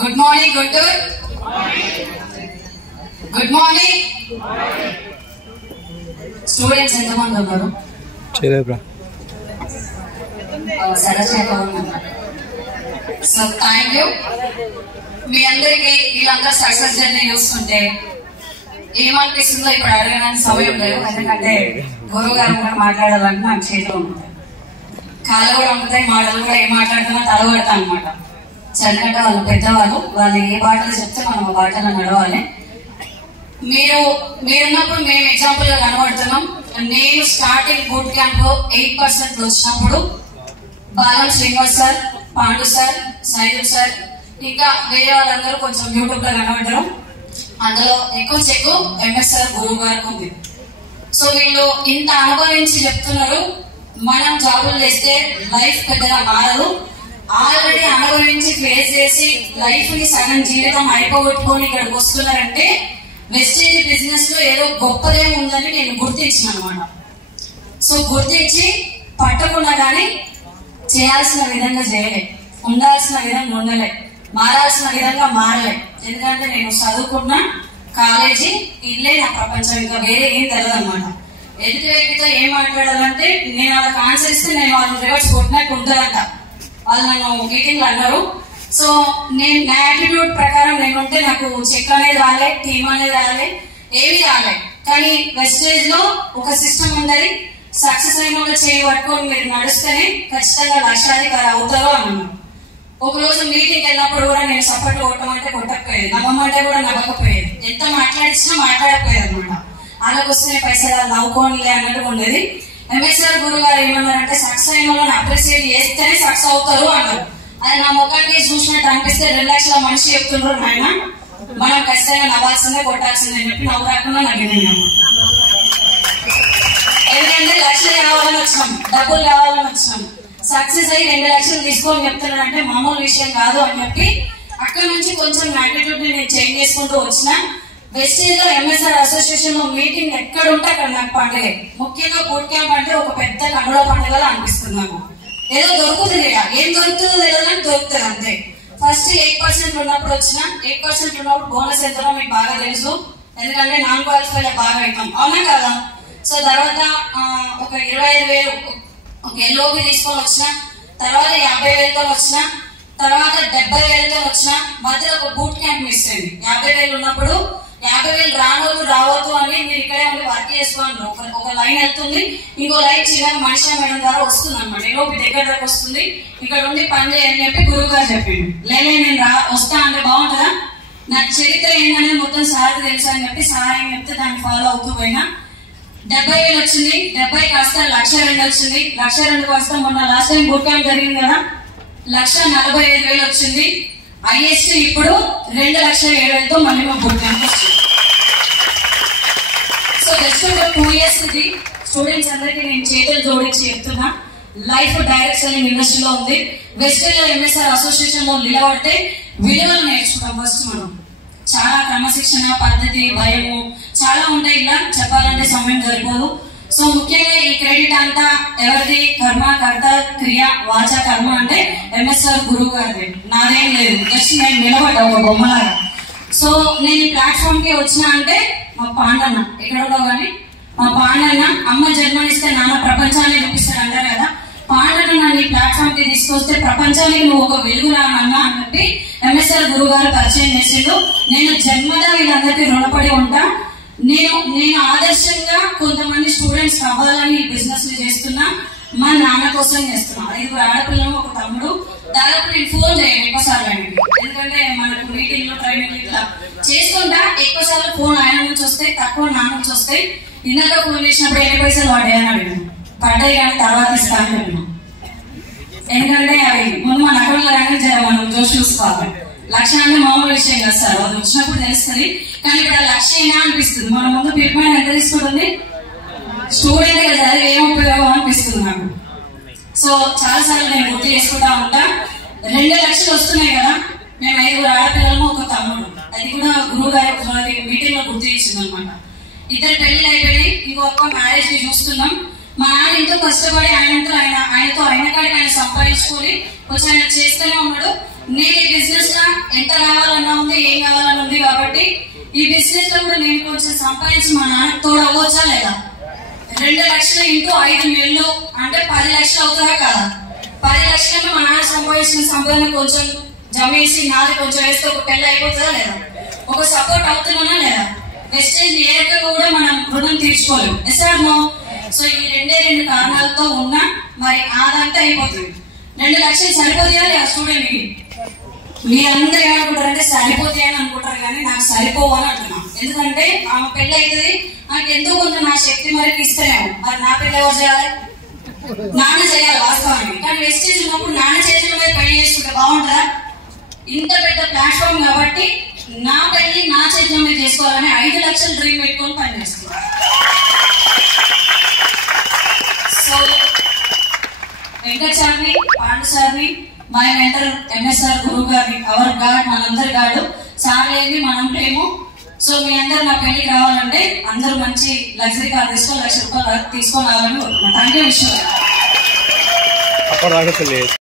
Good morning, Guntur. Good morning. Students ఎంతమంది ఉన్నారు? చేయలేబ్రా. So thank you. మీ అందరికి వీళ్ళందరూ సక్సెస్ జర్నీ చూస్తుంటే ఏమనిపిస్తుందో ఇప్పుడు అడగడానికి సమయం లేదు. ఎందుకంటే గురువు గారు కూడా మాట్లాడాలంటే నాకు చేతిలో ఉంటుంది, కాళ్ళు కూడా ఉంటాయి, మాటలు కూడా ఏం మాట్లాడుతున్నా తలబడతా అనమాట. ఎందుకంటే వాళ్ళు పెద్దవాళ్ళు, వాళ్ళు ఏ బాటలు చెప్తే మనం ఆ బాటలో నడవాలి. మీరున్నప్పుడు మేము ఎగ్జాంపుల్ గా కనబడుతున్నాం. నేను స్టార్టింగ్ బూట్ క్యాంప్ 8% వచ్చినప్పుడు Balam Srinivas sir, Pandu sir, Saidu sir, ఇంకా వేరే వాళ్ళందరూ కొంచెం యూట్యూబ్ లో కనబడరు. అందులో ఎక్కువ చెక్కు ఎంఎస్ సార్ గురువు గారికి ఉంది. సో వీళ్ళు ఇంత అనుభవించి చెప్తున్నారు, మనం జాబులు చేస్తే లైఫ్ పెద్దగా మారదు. ఆల్రెడీ అనుభవించి ఫేస్ చేసి లైఫ్ ని సగం జీవితం అయిపోగొట్టుకొని ఇక్కడికి వస్తున్నారంటే వెస్టేజ్ బిజినెస్ లో ఏదో గొప్పదే ఉందని నేను గుర్తించిన అనమాట. సో గుర్తించి పట్టకుండా కానీ చేయాల్సిన విధంగా చేయలే, ఉండాల్సిన విధంగా ఉండలే, మారాల్సిన విధంగా మారలే. ఎందుకంటే నేను చదువుకున్న కాలేజీ ఇల్లే నా ప్రపంచం, ఇంకా వేరే ఏం తెలియదు అనమాట. ఎదుటి వ్యక్తితో ఏం మాట్లాడాలంటే నేను వాళ్ళకి ఆన్సర్ ఇస్తే నేను వాళ్ళని రివర్స్ కొట్టినట్టు ఉంటుందంట. వాళ్ళు నన్ను మీటింగ్ లో అన్నారు. సో నేను నా యాటిట్యూడ్ ప్రకారం నేనుంటే నాకు చెక్ అనేది రాలే, టీమ్ అనేది రాలే, ఏమీ రాలే. కానీ వెస్టేజ్ లో ఒక సిస్టమ్ ఉండదు. సక్సెస్ అయిన వాళ్ళు చేయి పట్టుకొని మీరు నడుస్తేనే ఖచ్చితంగా లక్షాధికారి అవుతారో అన్నాను. ఒక రోజు మీటింగ్ వెళ్ళినప్పుడు కూడా నేను సపోర్ట్ కొట్టమంటే కొట్టకపోయేది, నవ్వమంటే కూడా నవ్వకపోయేది, ఎంత మాట్లాడించినా మాట్లాడకపోయేది అనమాట. వాళ్ళకి వస్తే పైసలు నవ్వుకోనిలే అన్నట్టు ఉండేది. ఎంఎస్ఆర్ గురువు గారు ఏమన్నారంటే సక్సెస్ అయిన వాళ్ళని అప్రిషియేట్ చేస్తేనే సక్సెస్ అవుతారు అన్నారు. అది నా ముఖానికి చూసినట్టు అనిపిస్తే 2 లక్షల మనిషి చెప్తున్నారు నాయన, మనం ఖచ్చితంగా నవ్వాల్సిందే, కొట్టాల్సిందే అని చెప్పి నవ్వు రాకుండా నవ్వినాను. ఎందుకంటే లక్షలు కావాలని వచ్చినాం, డబ్బులు కావాలని వచ్చినాం. సక్సెస్ అయ్యి 2 లక్షలు తీసుకొని చెప్తున్నానంటే మామూలు విషయం కాదు అని చెప్పి అక్కడ నుంచి కొంచెం యాటిట్యూడ్ ని నేను చేంజ్ చేసుకుంటూ వచ్చిన. వెస్టేజ్ లో ఎంఎస్ఆర్ అసోసియేషన్ లో మీటింగ్ ఎక్కడ ఉంటే అక్కడ నాకు పండుగ. ముఖ్యంగా బూట్ క్యాంప్ అంటే ఒక పెద్ద కన్నుల పండుగలా అనిపిస్తుంది నాకు. ఏదో దొరుకుతుంది, ఏం దొరుకుతుందో తెలియదని దొరుకుతుంది అంతే. ఫస్ట్ 8% ఉన్నప్పుడు వచ్చిన, 8% ఉన్నప్పుడు బోనస్ ఎంతనో మీకు బాగా తెలుసు. ఎందుకంటే నాన్ క్వాలిఫైడ్ బాగా అవుతాం, అవునా కదా. సో తర్వాత ఒక 25,000 ఒక ఎల్ఓబి తీసుకొని వచ్చిన, తర్వాత 50,000తో వచ్చిన, తర్వాత 70,000తో వచ్చిన. మధ్యలో ఒక బూట్ క్యాంప్ మిస్ అయింది. 50,000 ఉన్నప్పుడు 50,000 రానోళ్ళు రావద్దు అని మీరు ఇక్కడే ఉండి వర్క్ చేసుకోండి. ఒక లైన్ వెళ్తుంది, ఇంకో లైన్ చిన్నగా మనిషి మేడం ద్వారా వస్తుంది అనమాట. ఎల్ఓపి దగ్గర దాకా వస్తుంది, ఇక్కడ ఉండి పని చేయని చెప్పి గురువు గారు చెప్పిండు. లేలే నేను వస్తా అంటే బాగుంటుందా, నాకు చరిత్ర ఏంటనేది మొత్తం సార్కి తెలుసు అని చెప్పి సార్ ఏం చెప్తే దాన్ని ఫాలో అవుతూ పోయినా. 70,000 వచ్చింది, 70 కాస్త 1,02,000 వచ్చింది, 1,02,000 కాస్త మొన్న లాస్ట్ టైం బూట్ క్యాంప్ జరిగింది కదా 1,45,000 వచ్చింది. హైయెస్ట్ ఇప్పుడు 2,07,000తో మళ్ళీ మా బూట్ క్యాంప్ వచ్చింది. సో జస్ట్ ఒక 2 years ఇది స్టూడెంట్స్ అందరికీ నేను చేతులు జోడించి చెప్తున్నా, లైఫ్ డైరెక్ట్ సెల్లింగ్ ఇండస్ట్రీలో ఉంది. వెస్టేజ్ లో ఎంఎస్ఆర్ అసోసియేషన్ లో నిలబడితే విలువలు నేర్చుకుంటాం. ఫస్ట్ మనం చాలా క్రమశిక్షణ, పద్ధతి, భయము చాలా ఉంటాయి. ఇలా చెప్పాలంటే సమయం సరిపోదు. సో ముఖ్యంగా ఈ క్రెడిట్ అంతా ఎవరిది? కర్మ, కర్త, క్రియ, వాచ, కర్మ అంటే ఎంఎస్ఆర్ గురువు గారిది, నాదేం లేదు. జస్ట్ నేను నిలబడ్డా ఒక బొమ్మలాగా. సో నేను ఈ ప్లాట్ఫామ్ కి వచ్చిన అంటే మా పాండన్న ఎక్కడో కానీ, మా పాండన్న అమ్మ జన్మనిస్తే నాన్న ప్రపంచాన్ని చూపిస్తాడు అంటారు కదా. పాండన్న నన్ను ఈ ప్లాట్ఫామ్ కి తీసుకొస్తే ప్రపంచానికి నువ్వు ఒక వెలుగు రానన్నా అని చెప్పి ఎంఎస్ఆర్ గురువు గారు పరిచయం చేసిండు. నేను జన్మదా వీళ్ళందరికీ రుణపడి ఉంటా. నేను ఆదర్శంగా కొంతమంది స్టూడెంట్స్ అవ్వాలని ఈ బిజినెస్ ని చేస్తున్నా. మా నాన్న కోసం చేస్తున్నా. 5 ఆడపిల్లలు, ఒక తమ్ముడు. దాదాపు నేను ఫోన్ చేయను ఎక్కువసార్లు అండి, ఎందుకంటే మనకు మీటింగ్ లో ట్రైనింగ్ ఇట్లా చేసుకుంటా. ఎక్కువసార్లు ఫోన్ ఆయన నుంచి వస్తాయి, తక్కువ నా నుంచి వస్తాయి. ఇందాక ఫోన్ చేసినప్పుడు 8 పైసలు పడ్డాయని అడిగాను, పడ్డాయి కానీ తర్వాత ఇస్తాను అడిగినాం. ఎందుకంటే అవి ముందు మన అకౌంట్లో కానీ మనం చూసి చూసుకోవాలి. 1,00,000 అంటే మామూలు విషయం కదా సార్, అది వచ్చినప్పుడు తెలుస్తుంది. కానీ ఇప్పుడు 1,00,000 అనిపిస్తుంది. మన ముందు పీపుల్ ఎంత తీసుకుంటుంది, స్టూడెంట్ కదా, అది ఏం ఉపయోగం అనిపిస్తుంది నాకు. సో చాలా సార్లు నేను గుర్తు చేసుకుంటా ఉంటా. 2 లక్షలు వస్తున్నాయి కదా, మేము 5 ఆడపిల్లలు, ఒక తమ్ముడు. అది కూడా గురువు గారి మీటింగ్ లో గుర్తు చేసింది అనమాట. 2 పెళ్లి అయిపోయి ఇంకొక మ్యారేజ్ ని చూస్తున్నాం. మా నాన్న ఎంతో కష్టపడి ఆయనతో ఆయన కాడికి ఆయన సంపాదించుకొని కొంచెం ఆయన చేస్తూనే ఉన్నాడు. నేను ఈ బిజినెస్ లా ఎంత కావాలన్నా ఉంది, ఏం కావాలన్నా ఉంది. కాబట్టి ఈ బిజినెస్ లో కూడా నేను కొంచెం సంపాదించి మా నాన్నకు తోడవచ్చా లేదా? 2 లక్షలు ఇంటూ 5 నెలలు అంటే 10 లక్షలు అవుతుందా కదా? 10 లక్షలు మా నాన్న సంపాదించిన సంపాదన కొంచెం జమేసి నాది కొంచెం వేస్తే ఒక పెళ్ళి అయిపోతుందా లేదా? ఒక సపోర్ట్ అవుతున్నా లేదా? వెస్టేజ్ ఏ రకంగా కూడా మనం రుణం తీర్చుకోలేము. SR no? సో ఈ 2 కారణాలతో ఉన్నా మరి అదంతా అయిపోతుంది. 2 లక్షలు సరిపోతాయా లేదా స్టూడెంట్ కి? మీరందరూ ఏమనుకుంటారంటే సరిపోతాయి అని అనుకుంటారు, కానీ నాకు సరిపోవు అని అంటున్నాం. ఎందుకంటే ఆమె పెళ్లి అవుతుంది, నాకు ఎంతో కొంత నా శక్తి మరికి ఇస్తలేము. మరి నా పెళ్లి ఎవరు చేయాలి? నాన్న చేయాలి వాస్తవానికి. కానీ వెస్టేజ్ ఉన్నప్పుడు నాన్న చేతుల మీద పెళ్లి చేసుకుంటే బాగుంటుందా? ఇంత పెద్ద ప్లాట్ఫామ్ కాబట్టి నా పెళ్లి నా చేతుల మీద చేసుకోవాలని 5 లక్షలు డ్రీమ్ పెట్టుకొని పనిచేస్తున్నాను. సో వెంకట్ సార్ని, పాండు సార్ని, మా మెంటర్ ఎంఎస్ఆర్ గురువు గారిని, అవర్ గాడ్, మనందరి గాడు సార్ లేని మనం లేము. సో మీ అందరు నా పెళ్లికి రావాలంటే అందరూ మంచి లగ్జరీ కార్ తీసుకొని 1,00,000 రూపాయలు తీసుకొని రావాలని కోరుకుంటున్నాను. Thank you. విషయం